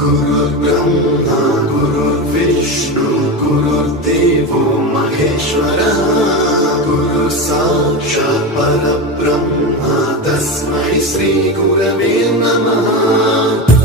गुरुर्ब्रह्मा गुरुर्विष्णु गुरुर्देवो महेश्वरः गुरुः साक्षात् परब्रह्म तस्मै श्री गुरवे नमः।